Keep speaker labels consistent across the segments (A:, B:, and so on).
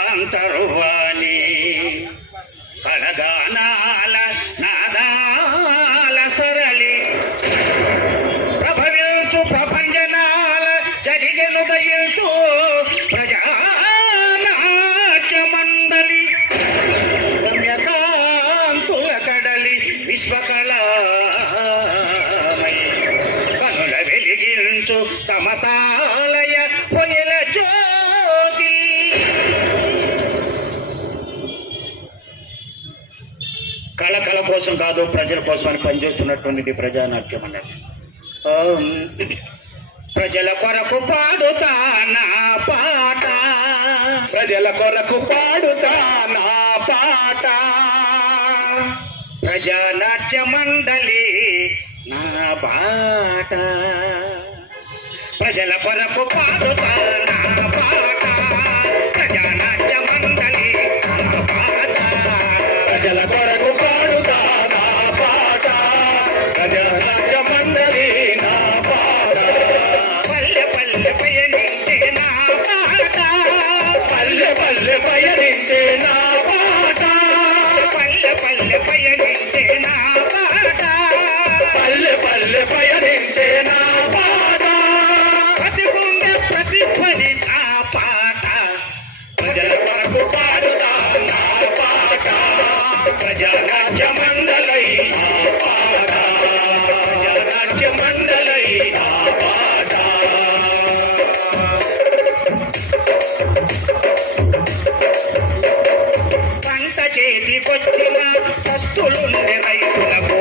A: కళాంతరువాణి కళగానా కోసం కాదు ప్రజల కోసమని పనిచేస్తున్నటువంటిది ప్రజానాట్యం అనేది ప్రజల కొరకు పాడుతా నా పాట.
B: ప్రజల కొరకు పాడుతా నా పాట.
A: ప్రజానాట్య మండలి నా బాట. ప్రజల కొరకు పాడుతానా రైతులకు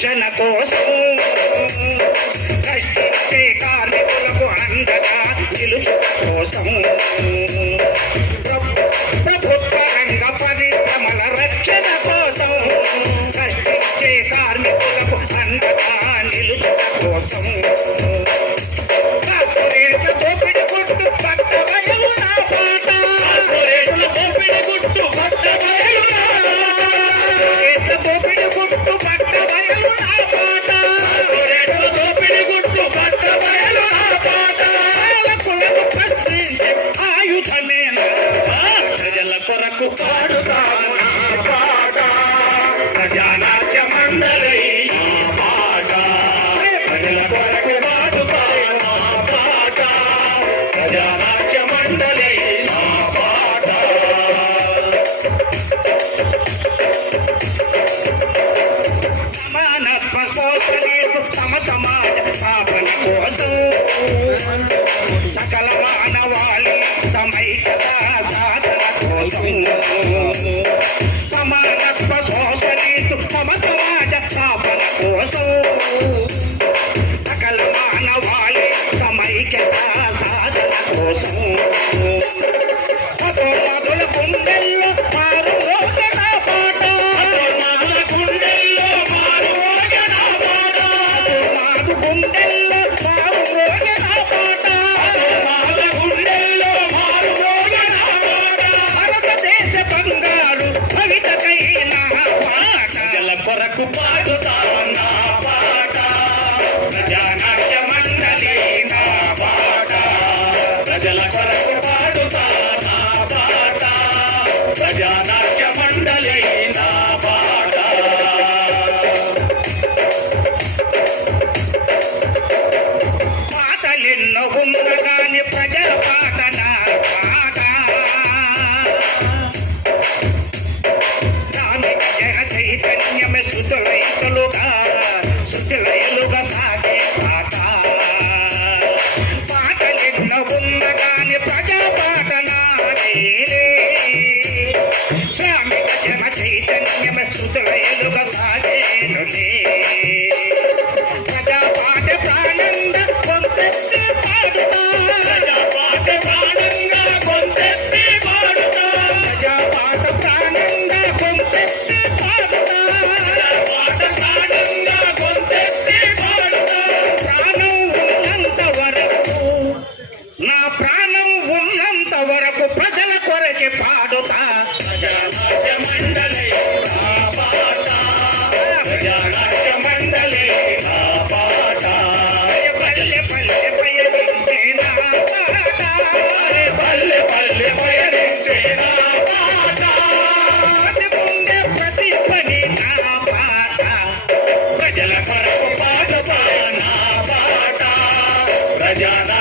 A: రక్షణ కోసం ఎన్నో ఉండగానే
B: ప్రజల
A: పాటన? Yeah.